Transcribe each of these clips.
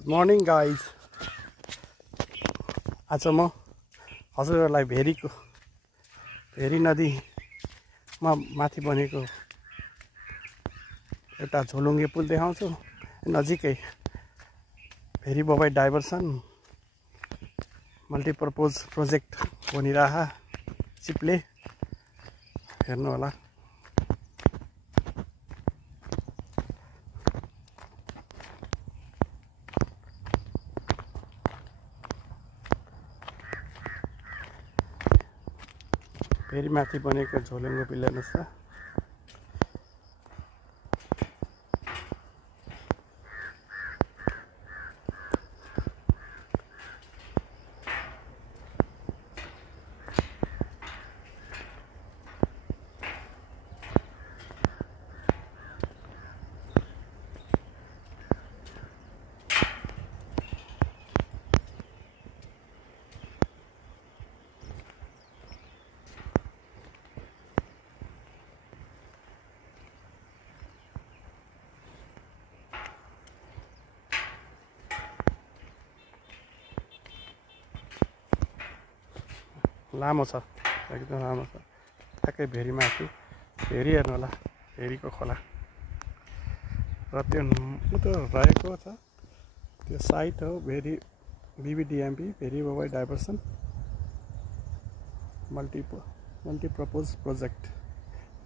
Good morning guys. आज म हजुरहरूलाई भेरी नदीमा माथि बनेको एउटा झोलुङ्गे पुल देखाउँछु। नजिकै very Babai diversion multipurpose project बनिरहेको चिपले हेर्नु होला। फेरि माथि बनेको झोलुङ्गे पुल हेर्नुहोस् त। लामो छ, एकदम लामो छ। ठ्याक्कै भेरी माथि भेरी हेर्नु होला, भेरीको खोला र त्यो उतो रहेको छ त्यो साइट हो very BBDMP very Babai diversion multipurpose project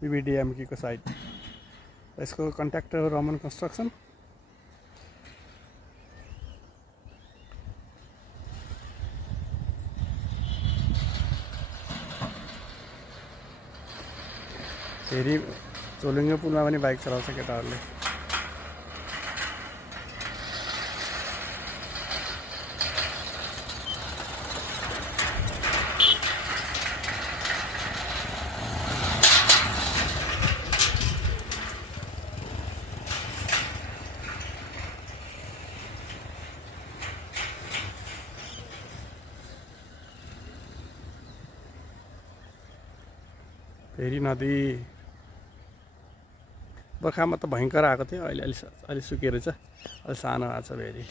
BBDMP को साइट। यसको कन्ट्र्याक्टर हो रमन कन्स्ट्रक्सन। फेरि झोलुङ्गे पुलमा पनि बाइक चलाउँछ केटाहरूले। भेरी नदी बर्खामा त भयङ्कर आएको थियो, अहिले सुकेर छ, अहिले सानो आएको छ भेरी।